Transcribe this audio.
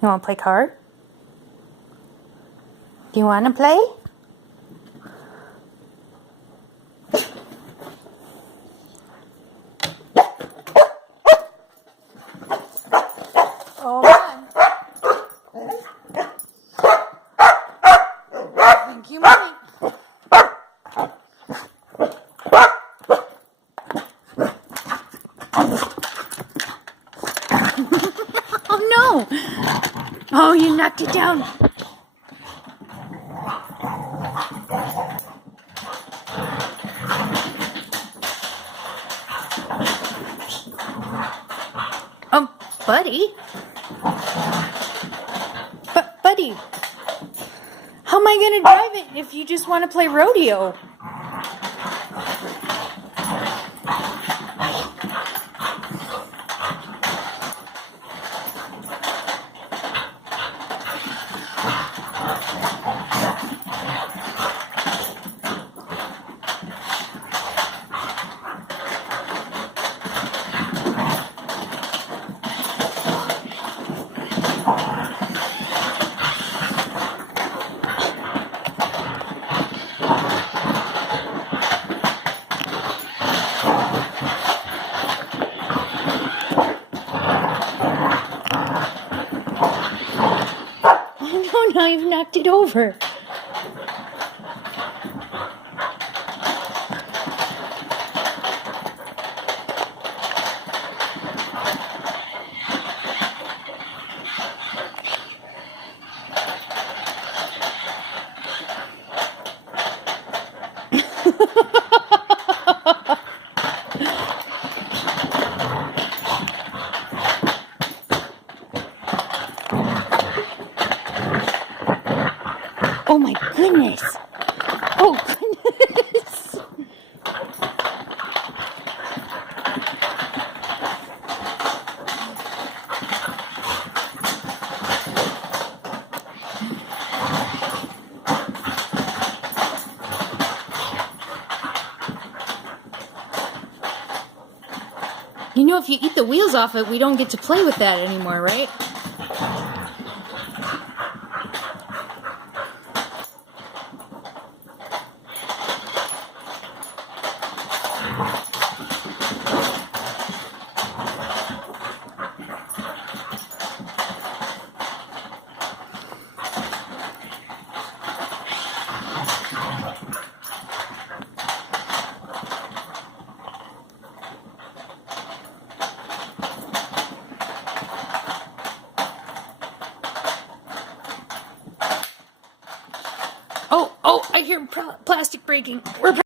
You want to play card? Do you want to play? Oh man. I think you might. Oh no! Oh, you knocked it down. Buddy? Buddy, how am I going to drive it if you just want to play rodeo? No, now you've knocked it over. Oh my goodness. Oh goodness. You know, if you eat the wheels off it, we don't get to play with that anymore, right? Oh, I hear plastic breaking. We're